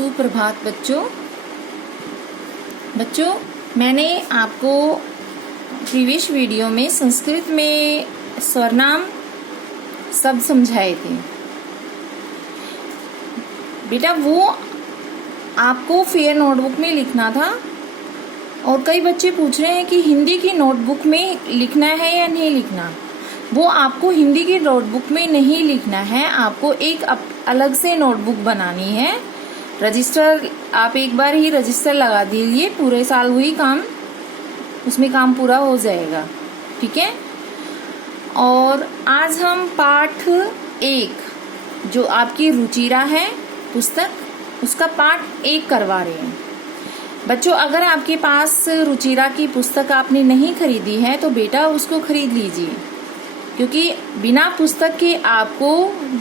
सुप्रभात बच्चों, मैंने आपको प्रीवियस वीडियो में संस्कृत में स्वरनाम शब्द समझाए थे। बेटा वो आपको फेयर नोटबुक में लिखना था और कई बच्चे पूछ रहे हैं कि हिंदी की नोटबुक में लिखना है या नहीं लिखना। वो आपको हिंदी की नोटबुक में नहीं लिखना है, आपको एक अलग से नोटबुक बनानी है। रजिस्टर आप एक बार ही रजिस्टर लगा दीजिए, पूरे साल हुई काम, उसमें काम पूरा हो जाएगा। ठीक है। और आज हम पाठ 1 जो आपकी रुचिरा है पुस्तक, उसका पाठ 1 करवा रहे हैं। बच्चों अगर आपके पास रुचिरा की पुस्तक आपने नहीं खरीदी है तो बेटा उसको खरीद लीजिए, क्योंकि बिना पुस्तक के आपको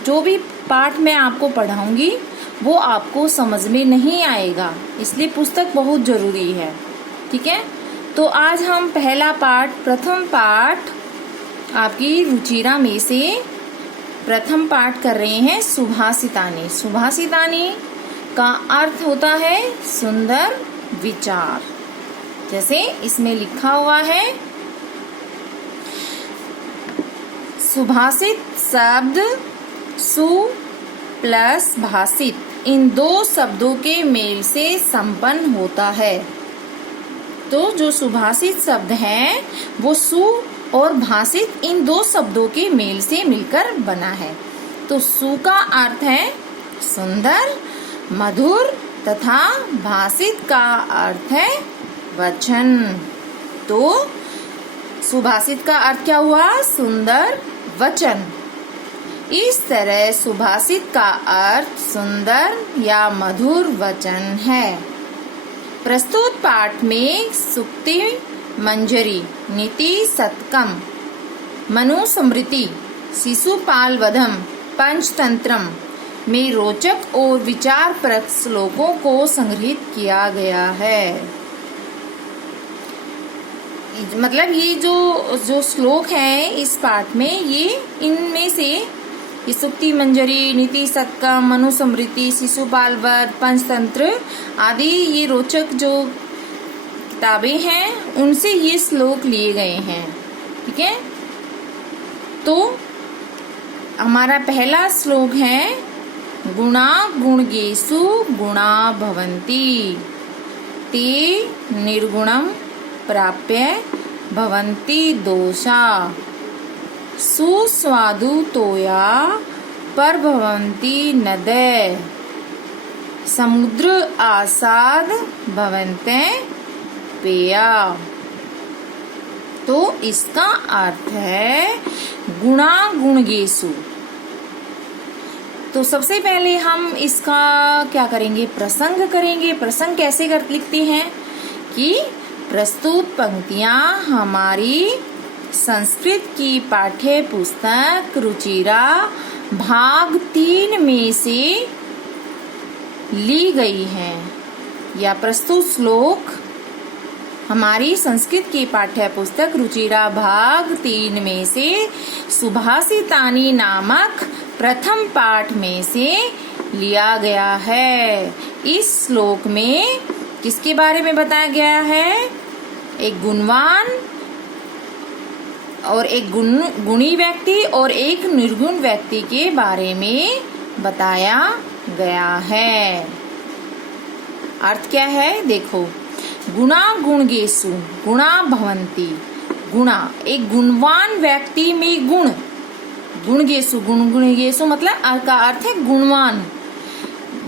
जो भी पाठ मैं आपको पढ़ाऊंगी वो आपको समझ में नहीं आएगा, इसलिए पुस्तक बहुत जरूरी है। ठीक है। तो आज हम पहला पाठ, प्रथम पाठ आपकी रुचिरा में से प्रथम पाठ कर रहे हैं सुभाषितानी। सुभाषितानी का अर्थ होता है सुंदर विचार। जैसे इसमें लिखा हुआ है, सुभाषित शब्द सु प्लस भाषित, इन 2 शब्दों के मेल से संपन्न होता है। तो जो सुभाषित शब्द है वो सु और भाषित इन 2 शब्दों के मेल से मिलकर बना है। तो सु का अर्थ है सुंदर, मधुर तथा भाषित का अर्थ है वचन। तो सुभाषित का अर्थ क्या हुआ? सुंदर वचन। इस तरह सुभाषित का अर्थ सुंदर या मधुर वचन है। प्रस्तुत पाठ में सुक्ति मंजरी, नीति शतकम, मनुस्मृति, शिशुपाल वधम, पंचतंत्रम में रोचक और विचारप्रद श्लोकों को संग्रहित किया गया है। मतलब ये जो श्लोक है इस पाठ में, ये इनमें से सुक्ति मंजरी, नीति शतकम, मनुस्मृति, शिशुपाल वध, पंचतंत्र आदि ये रोचक जो किताबें हैं उनसे ये श्लोक लिए गए हैं। ठीक है। तो हमारा पहला श्लोक है, गुणा गुणगेषु गुणा भवन्ति, ते निर्गुणं प्राप्य भवन्ति दोषा, सुस्वादु तोया परभवन्ति नदय, समुद्र आसाद भवन्ते पेया। तो इसका अर्थ है गुणा गुणगेषु। तो सबसे पहले हम इसका क्या करेंगे? प्रसंग करेंगे। प्रसंग कैसे लिखते हैं कि प्रस्तुत पंक्तियां हमारी संस्कृत की पाठ्य पुस्तक रुचिरा भाग 3 में से ली गई हैं, या प्रस्तुत श्लोक हमारी संस्कृत की पाठ्य पुस्तक रुचिरा भाग 3 में से सुभाषितानी नामक प्रथम पाठ में से लिया गया है। इस श्लोक में किसके बारे में बताया गया है? एक गुणवान और एक गुणी व्यक्ति और एक निर्गुण व्यक्ति के बारे में बताया गया है। अर्थ क्या है देखो, गुणा गुणगेषु गुणा भवन्ति। गुणा एक गुणवान व्यक्ति में गुण, गुणगेषु गुणगेषु मतलब का अर्थ है गुणवान।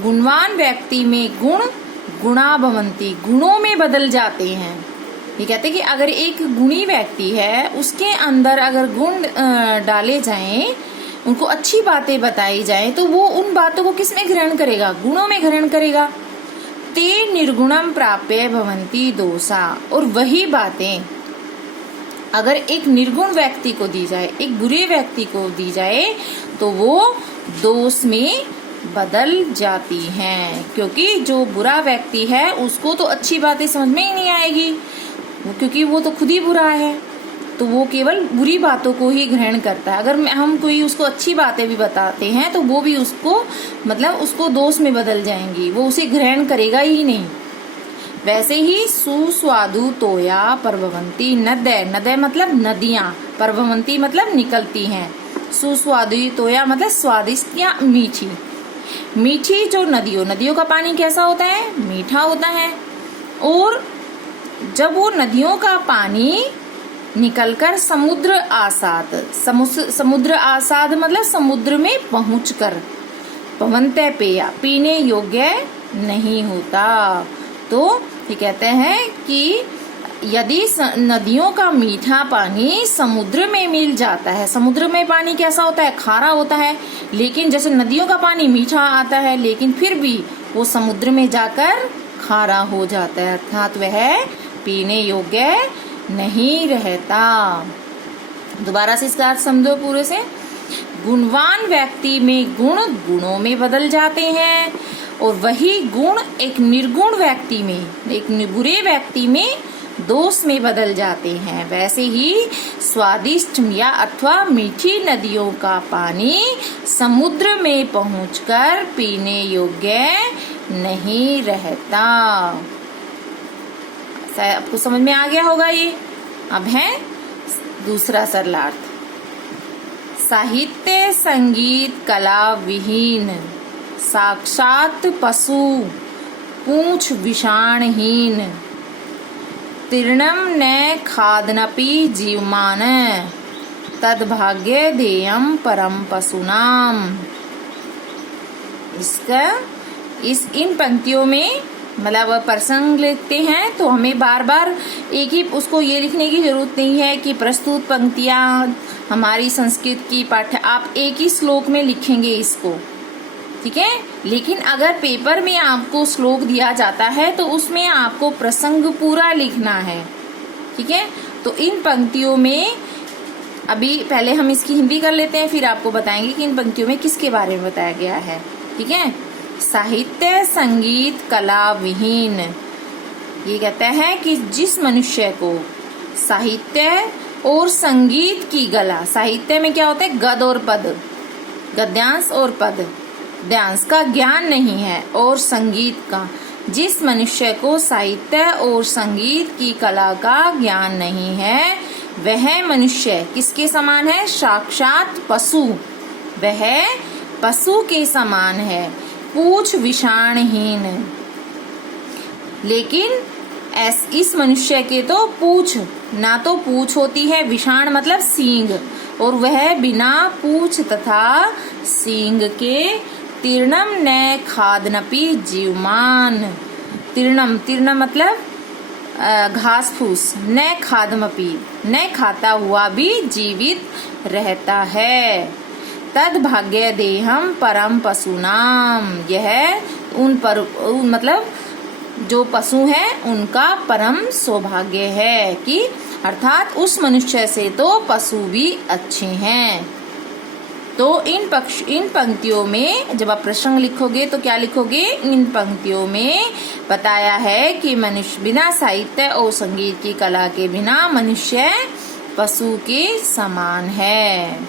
गुणवान व्यक्ति में गुण गुणा भवन्ति, गुणों में बदल जाते हैं। ये कहते हैं कि अगर एक गुणी व्यक्ति है उसके अंदर अगर गुण डाले जाएं, उनको अच्छी बातें बताई जाएं, तो वो उन बातों को किस में ग्रहण करेगा? गुणों में ग्रहण करेगा। ते निर्गुणम प्राप्य भवन्ति दोषा। और वही बातें अगर एक निर्गुण व्यक्ति को दी जाए, एक बुरे व्यक्ति को दी जाए, तो वो दोष में बदल जाती हैं, क्योंकि जो बुरा व्यक्ति है उसको तो अच्छी बातें समझ में ही नहीं आएगी, क्योंकि वो तो खुद ही बुरा है। तो वो केवल बुरी बातों को ही ग्रहण करता है। अगर हम कोई उसको अच्छी बातें भी बताते हैं तो वो भी उसको मतलब उसको दोष में बदल जाएंगी, वो उसे ग्रहण करेगा ही नहीं। वैसे ही सुस्वादु तोया पर्ववंती नद्य, नद्य मतलब नदियां, पर्ववंती मतलब निकलती हैं। सुस्वादु तोया मतलब स्वादिष्ट या मीठी। मीठी जो नदियों का पानी कैसा होता है? मीठा होता है। और जब वो नदियों का पानी निकलकर समुद्र आसाद मतलब समुद्र में पहुंचकर पवंते पेया पीने योग्य नहीं होता। तो ये कहते हैं कि यदि नदियों का मीठा पानी समुद्र में मिल जाता है, समुद्र में पानी कैसा होता है? खारा होता है। लेकिन जैसे नदियों का पानी मीठा आता है लेकिन फिर भी वो समुद्र में जाकर खारा हो जाता है, अर्थात वह पीने योग्य नहीं रहता। दोबारा से इसका अर्थ समझो पूरे से। गुणवान व्यक्ति में गुण गुणों में बदल जाते हैं और वही गुण एक निर्गुण व्यक्ति में, एक बुरे व्यक्ति में दोष में बदल जाते हैं। वैसे ही स्वादिष्ट या अथवा मीठी नदियों का पानी समुद्र में पहुंचकर पीने योग्य नहीं रहता। आपको समझ में आ गया होगा ये। अब है दूसरा सरलार्थ। साहित्य संगीत कला विहीन, साक्षात पशु पूंछ विषाणहीन, तीर्णम न खादनपि जीवमान, तद्भाग्य देयम परम पशुनाम। इन पंक्तियों में मतलब प्रसंग लिखते हैं तो हमें बार बार एक ही उसको ये लिखने की जरूरत नहीं है कि प्रस्तुत पंक्तियां हमारी संस्कृत की पाठ्य, आप एक ही श्लोक में लिखेंगे इसको, ठीक है। लेकिन अगर पेपर में आपको श्लोक दिया जाता है तो उसमें आपको प्रसंग पूरा लिखना है, ठीक है। तो इन पंक्तियों में अभी पहले हम इसकी हिंदी कर लेते हैं, फिर आपको बताएंगे कि इन पंक्तियों में किसके बारे में बताया गया है, ठीक है। साहित्य संगीत कला विहीन, ये कहता है कि जिस मनुष्य को साहित्य और संगीत की कला, साहित्य में क्या होता है? गद और पद, गद्यांश और पद्यांश का ज्ञान नहीं है, और संगीत का, जिस मनुष्य को साहित्य और संगीत की कला का ज्ञान नहीं है वह मनुष्य किसके समान है? साक्षात पशु, वह पशु के समान है, पूछ विषाणहीन। लेकिन इस मनुष्य के तो पूछ, ना तो पूछ होती है, विषाण मतलब सींग, और वह बिना पूछ तथा सींग के तीर्णम न खादनपि जीवमान। तीर्णम मतलब घास फूस, न खादमपि न खाता हुआ भी जीवित रहता है। तद भाग्य देहम परम पशुनाम, यह मतलब जो पशु हैं उनका परम सौभाग्य है कि अर्थात उस मनुष्य से तो पशु भी अच्छे हैं। तो इन पंक्तियों में जब आप प्रसंग लिखोगे तो क्या लिखोगे? इन पंक्तियों में बताया है कि मनुष्य बिना साहित्य और संगीत की कला के बिना मनुष्य पशु के समान है।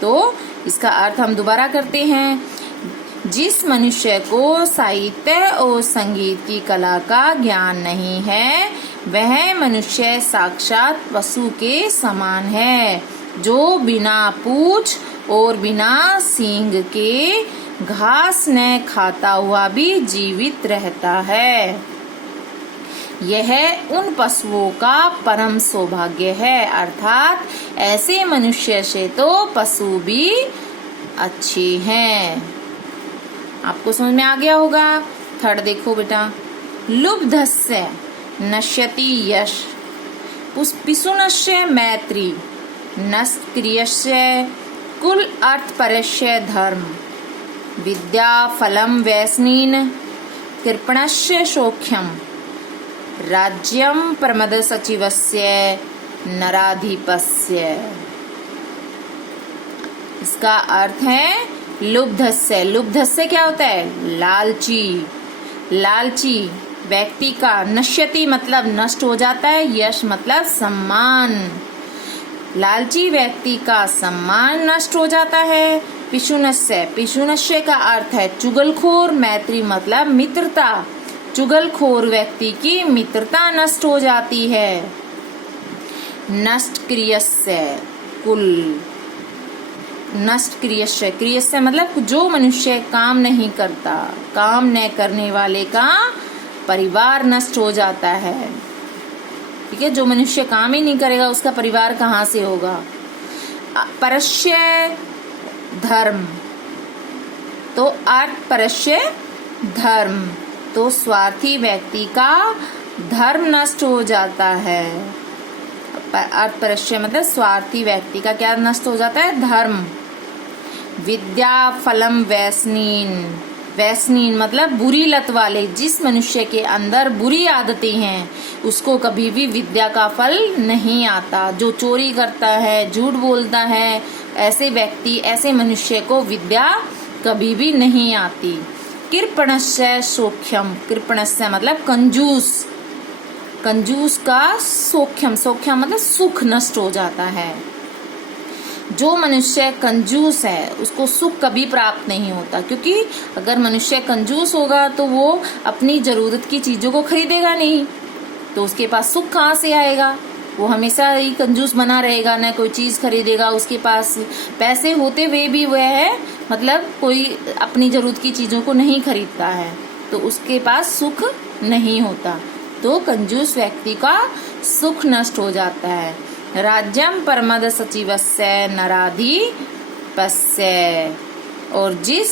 तो इसका अर्थ हम दोबारा करते हैं। जिस मनुष्य को साहित्य और संगीत की कला का ज्ञान नहीं है वह मनुष्य साक्षात पशु के समान है, जो बिना पूंछ और बिना सींग के घास न खाता हुआ भी जीवित रहता है। यह उन पशुओं का परम सौभाग्य है, अर्थात ऐसे मनुष्य से तो पशु भी अच्छे हैं। आपको समझ में आ गया होगा। थर्ड देखो बेटा, लुब्धस्य नश्यति यश, पिशुनस्य मैत्री, नस्क्रियस्य कुल अर्थ परस्य धर्म, विद्या फलम वैस्नीन, कृपणस्य सौख्यम, राज्यम प्रमद सचिवस्य नराधिपस्य। इसका अर्थ है लुब्धस्य। लुब्धस्य क्या होता है? लालची, लालची व्यक्ति का, नश्यति मतलब नष्ट हो जाता है, यश मतलब सम्मान, लालची व्यक्ति का सम्मान नष्ट हो जाता है। पिशुनस्य, पिशुनस्य का अर्थ है चुगलखोर। मैत्री मतलब मित्रता। चुगलखोर व्यक्ति की मित्रता नष्ट हो जाती है। नष्ट क्रियस्य, कुल। नष्ट क्रियस्य, क्रियस्य मतलब जो मनुष्य काम नहीं करता, काम न करने वाले का परिवार नष्ट हो जाता है। ठीक है, जो मनुष्य काम ही नहीं करेगा उसका परिवार कहाँ से होगा। परस्य धर्म, तो परस्य धर्म, तो स्वार्थी व्यक्ति का धर्म नष्ट हो जाता है। परस्य मतलब स्वार्थी व्यक्ति का क्या नष्ट हो जाता है, धर्म। विद्या फलम व्यसनीन, व्यसनीन मतलब बुरी लत वाले। जिस मनुष्य के अंदर बुरी आदतें हैं उसको कभी भी विद्या का फल नहीं आता। जो चोरी करता है, झूठ बोलता है, ऐसे व्यक्ति, ऐसे मनुष्य को विद्या कभी भी नहीं आती। कृपणस्य सौख्यम, कृपणस्य मतलब कंजूस। कंजूस का सौख्यम, सौख्यम मतलब सुख नष्ट हो जाता है। जो मनुष्य कंजूस है उसको सुख कभी प्राप्त नहीं होता, क्योंकि अगर मनुष्य कंजूस होगा तो वो अपनी जरूरत की चीजों को खरीदेगा नहीं, तो उसके पास सुख कहाँ से आएगा। वो हमेशा ही कंजूस बना रहेगा, न कोई चीज खरीदेगा। उसके पास पैसे होते हुए भी वह है मतलब कोई अपनी जरूरत की चीजों को नहीं खरीदता है, तो उसके पास सुख नहीं होता। तो कंजूस व्यक्ति का सुख नष्ट हो जाता है। राज्यम परमद सचिवस्य नराधिपस्य, और जिस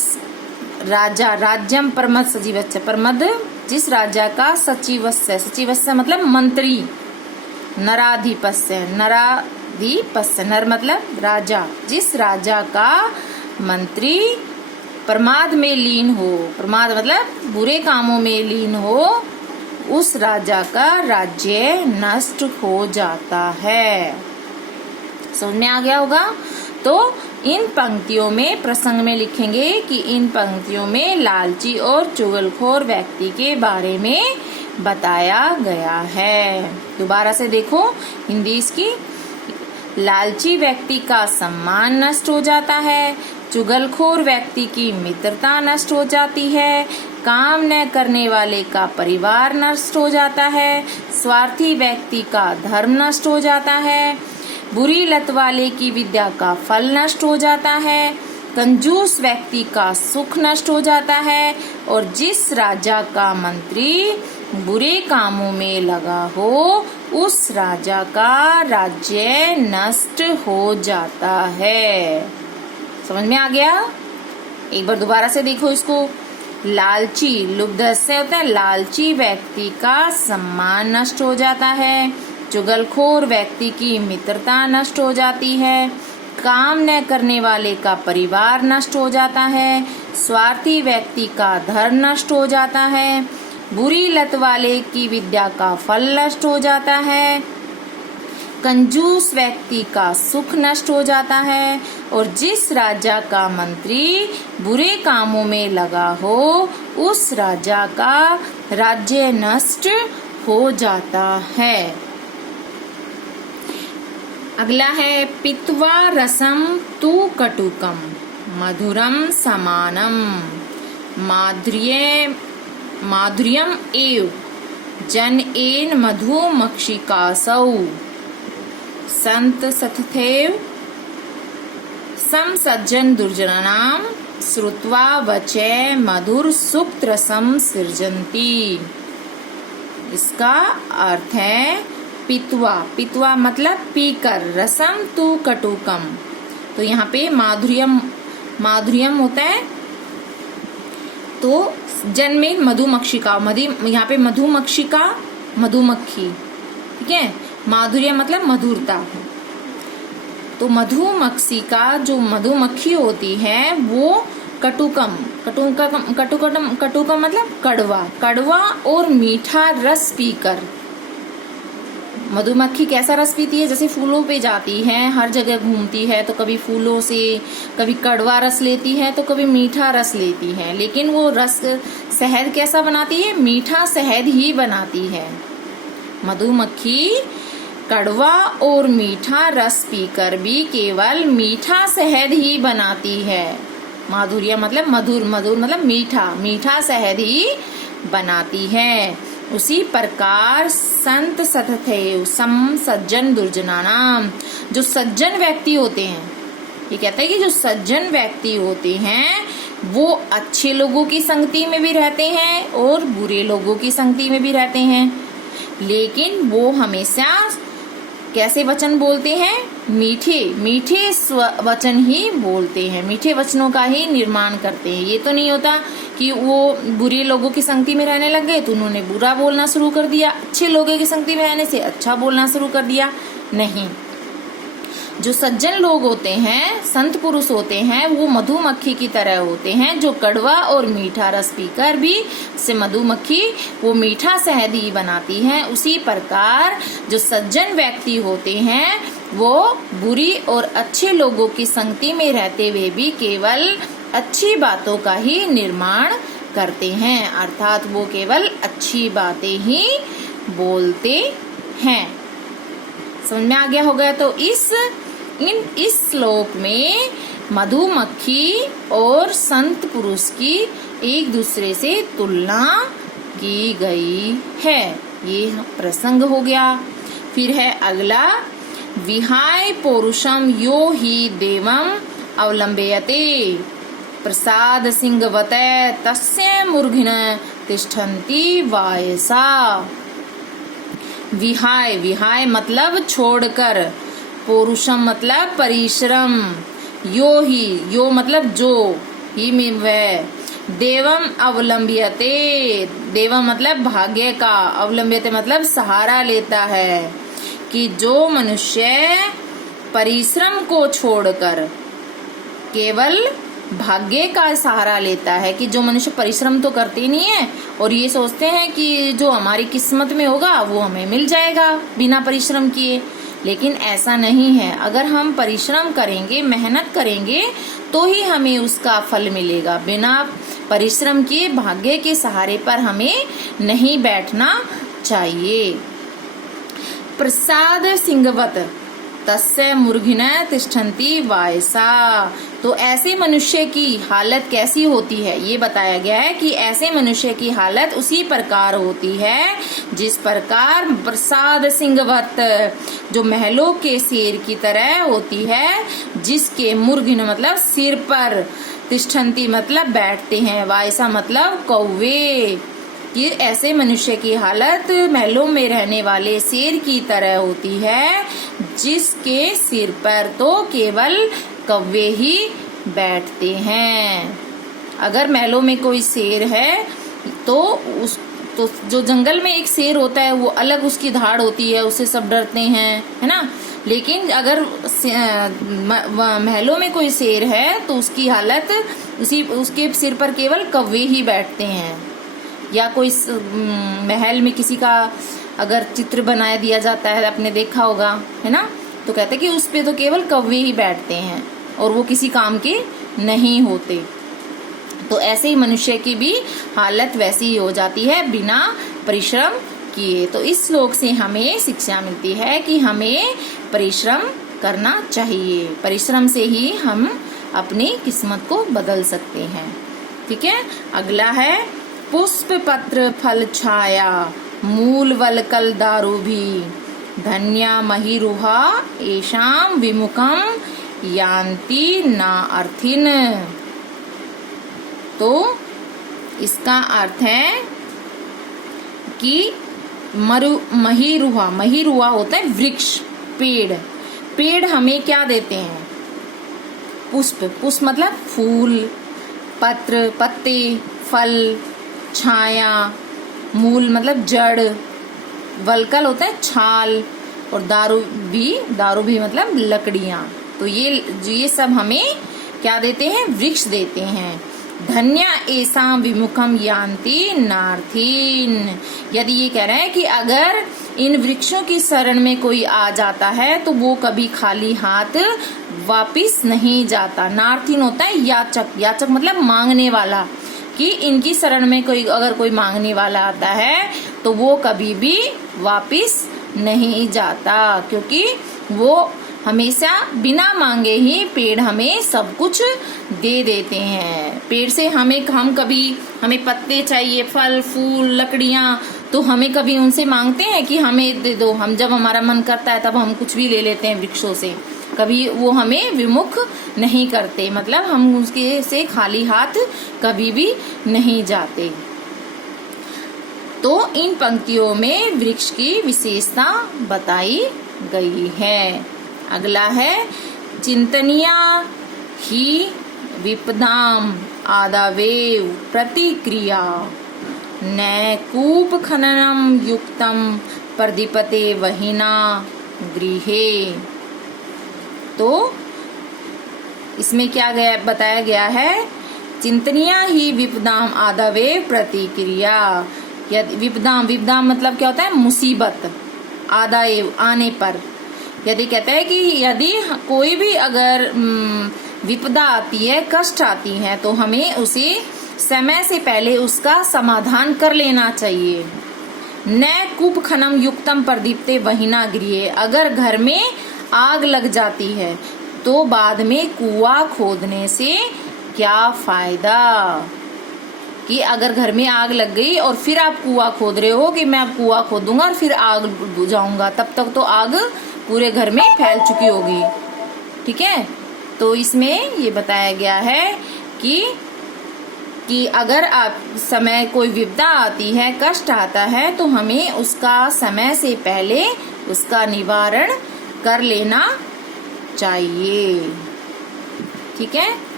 राजा, राज्यम परमद सचिवस्य, परमद जिस राजा का सचिवस्य, सचिवस्य मतलब मंत्री, नराधिपस्य, नराधिपस्य, नर मतलब राजा, जिस राजा का मंत्री प्रमाद में लीन हो, प्रमाद मतलब बुरे कामों में लीन हो, उस राजा का राज्य नष्ट हो जाता है। समझ में आ गया होगा। तो इन पंक्तियों में, प्रसंग में लिखेंगे कि इन पंक्तियों में लालची और चुगलखोर व्यक्ति के बारे में बताया गया है। दोबारा से देखो हिंदी इसकी। लालची व्यक्ति का सम्मान नष्ट हो जाता है, चुगलखोर व्यक्ति की मित्रता नष्ट हो जाती है, काम न करने वाले का परिवार नष्ट हो जाता है, स्वार्थी व्यक्ति का धर्म नष्ट हो जाता है, बुरी लत वाले की विद्या का फल नष्ट हो जाता है, कंजूस व्यक्ति का सुख नष्ट हो जाता है, और जिस राजा का मंत्री बुरे कामों में लगा हो उस राजा का राज्य नष्ट हो जाता है। समझ में आ गया। एक बार दोबारा से देखो इसको। लालची, लुब्ध से होता है लालची व्यक्ति का सम्मान नष्ट हो जाता है, चुगलखोर व्यक्ति की मित्रता नष्ट हो जाती है, काम न करने वाले का परिवार नष्ट हो जाता है, स्वार्थी व्यक्ति का धर्म नष्ट हो जाता है, बुरी लत वाले की विद्या का फल नष्ट हो जाता है, कंजूस व्यक्ति का सुख नष्ट हो जाता है, और जिस राजा का मंत्री बुरे कामों में लगा हो उस राजा का राज्य नष्ट हो जाता है। अगला है पित्वा रसम तु कटुकम मधुरम समानम माधुर्यम एव जन एन मधुमक्षिकासौ संत सतथेव सम सज्जन दुर्जनानाम श्रुत्वा वचे मधुर सुक्त रसम सृजन्ति। इसका अर्थ है पित्वा, पित्वा मतलब पीकर, रसम तु कटुकम, तो यहाँ पे माधुर्यम, माधुर्यम होता है तो जन में मधुमक्षिका, यहाँ पे मधुमक्षिका मधुमक्खी, ठीक है। माधुर्य मतलब मधुरता, तो मधुमक्षिका जो मधुमक्खी होती है वो कटुकम, कटुकम मतलब कड़वा, कड़वा और मीठा रस पीकर। मधुमक्खी कैसा रस पीती है, जैसे फूलों पे जाती है, हर जगह घूमती है, तो कभी फूलों से, कभी कड़वा रस लेती है तो कभी मीठा रस लेती है, लेकिन वो रस शहद कैसा बनाती है, मीठा शहद ही बनाती है। मधुमक्खी कड़वा और मीठा रस पीकर भी केवल मीठा शहद ही बनाती है। माधुर्य मतलब मधुर, मधुर मतलब मीठा, मीठा शहद ही बनाती है। उसी प्रकार संत सतथे सम सज्जन दुर्जनानाम, जो सज्जन व्यक्ति होते हैं, ये कहता है कि जो सज्जन व्यक्ति होते हैं वो अच्छे लोगों की संगति में भी रहते हैं और बुरे लोगों की संगति में भी रहते हैं, लेकिन वो हमेशा कैसे वचन बोलते हैं? मीठे मीठे वचन ही बोलते हैं, मीठे वचनों का ही निर्माण करते हैं। ये तो नहीं होता कि वो बुरे लोगों की संगति में रहने लग गए तो उन्होंने बुरा बोलना शुरू कर दिया, अच्छे लोगों की संगति में रहने से अच्छा बोलना शुरू कर दिया। नहीं, जो सज्जन लोग होते हैं, संत पुरुष होते हैं, वो मधुमक्खी की तरह होते हैं, जो कड़वा और मीठा रस पीकर भी से मधुमक्खी वो मीठा शहद ही बनाती है। उसी प्रकार जो सज्जन व्यक्ति होते हैं वो बुरी और अच्छे लोगों की संगति में रहते हुए भी केवल अच्छी बातों का ही निर्माण करते हैं, अर्थात वो केवल अच्छी बातें ही बोलते हैं। समझ में आ गया होगा? तो इस श्लोक में मधुमक्खी और संत पुरुष की एक दूसरे से तुलना की गई है। ये प्रसंग हो गया। फिर है अगला, विहाय पौरुषम यो ही देवम अवलंबयते प्रसाद सिंहवते तस्य मूर्घिन तिष्ठन्ति वायसा। विहाय, विहाय मतलब छोड़कर, पौरुषम मतलब परिश्रम, यो ही, यो मतलब जो, ही में वह, देवम अवलंब्यते, देवम मतलब भाग्य का, अवलंब्यते मतलब सहारा लेता है, कि जो मनुष्य परिश्रम को छोड़कर केवल भाग्य का सहारा लेता है, कि जो मनुष्य परिश्रम तो करते नहीं है और ये सोचते हैं कि जो हमारी किस्मत में होगा वो हमें मिल जाएगा बिना परिश्रम किए, लेकिन ऐसा नहीं है। अगर हम परिश्रम करेंगे, मेहनत करेंगे तो ही हमें उसका फल मिलेगा। बिना परिश्रम किए भाग्य के सहारे पर हमें नहीं बैठना चाहिए। प्रसाद सिंहवत तस्य मूर्घिन तिष्ठन्ति वायसा। तो ऐसे मनुष्य की हालत कैसी होती है ये बताया गया है कि ऐसे मनुष्य की हालत उसी प्रकार होती है जिस प्रकार प्रसाद सिंहवत, जो महलों के शेर की तरह होती है, जिसके मूर्घिन मतलब सिर पर, तिष्ठन्ति मतलब बैठते हैं, वायसा मतलब कौवे। कि ऐसे मनुष्य की हालत महलों में रहने वाले शेर की तरह होती है, जिसके सिर पर तो केवल कौवे ही बैठते हैं। अगर महलों में कोई शेर है तो जो जंगल में एक शेर होता है वो अलग उसकी धाड़ होती है, उससे सब डरते हैं, है ना। लेकिन अगर महलों में कोई शेर है तो उसकी हालत उसके सिर पर केवल कौवे ही बैठते हैं। या कोई महल में किसी का अगर चित्र बनाया दिया जाता है, आपने देखा होगा, है ना, तो कहते हैं कि उस पे तो केवल कौवे ही बैठते हैं और वो किसी काम के नहीं होते। तो ऐसे ही मनुष्य की भी हालत वैसी ही हो जाती है बिना परिश्रम किए। तो इस श्लोक से हमें शिक्षा मिलती है कि हमें परिश्रम करना चाहिए, परिश्रम से ही हम अपनी किस्मत को बदल सकते हैं। ठीक है। अगला है पुष्प पत्र फल छाया मूल वलकल दारू भी धन्या महिरुहा एशाम विमुखम यान्ति ना अर्थिन। तो इसका अर्थ है कि महिरुहा, महिरुहा होता है वृक्ष, पेड़। पेड़ हमें क्या देते हैं? पुष्प, पुष्प मतलब फूल, पत्र पत्ते, फल, छाया, मूल मतलब जड़, वलकल होता है छाल, और दारू भी मतलब लकड़ियां। तो ये सब हमें क्या देते हैं? वृक्ष देते हैं। धन्य ऐसा विमुखम यान्ति नार्थिन। यदि ये कह रहे हैं कि अगर इन वृक्षों की शरण में कोई आ जाता है तो वो कभी खाली हाथ वापिस नहीं जाता। नार्थिन होता है याचक, याचक मतलब मांगने वाला, कि इनकी शरण में अगर कोई मांगने वाला आता है तो वो कभी भी वापिस नहीं जाता, क्योंकि वो हमेशा बिना मांगे ही पेड़ हमें सब कुछ दे देते हैं। पेड़ से हम कभी हमें पत्ते चाहिए, फल फूल लकड़ियां, तो हमें कभी उनसे मांगते हैं कि हमें दे दो। हम जब हमारा मन करता है तब हम कुछ भी ले लेते हैं वृक्षों से, कभी वो हमें विमुख नहीं करते, मतलब हम उसके से खाली हाथ कभी भी नहीं जाते। तो इन पंक्तियों में वृक्ष की विशेषता बताई गई है। अगला है चिंतनिया ही विपदाम आदावेव प्रतिक्रिया न कूप खननम युक्तम प्रदीपते वहिना गृहे। तो इसमें क्या बताया गया है, चिंतनिया ही विपदाम आदावेव प्रतिक्रिया। यदि विपदाम मतलब क्या होता है, मुसीबत, आदाएव आने पर। यदि कहते हैं कि यदि कोई भी अगर विपदा आती है, कष्ट आती है, तो हमें उसे समय से पहले उसका समाधान कर लेना चाहिए। न कूप खनम युक्तम प्रदीप्ते वहिना गृहे। अगर घर में आग लग जाती है तो बाद में कुआं खोदने से क्या फायदा। कि अगर घर में आग लग गई और फिर आप कुआं खोद रहे हो कि मैं अब कुआं खोदूंगा और फिर आग बुझाऊंगा, तब तक तो आग पूरे घर में फैल चुकी होगी। ठीक है, तो इसमें ये बताया गया है कि अगर आप समय कोई विपदा आती है, कष्ट आता है, तो हमें उसका समय से पहले उसका निवारण कर लेना चाहिए। ठीक है।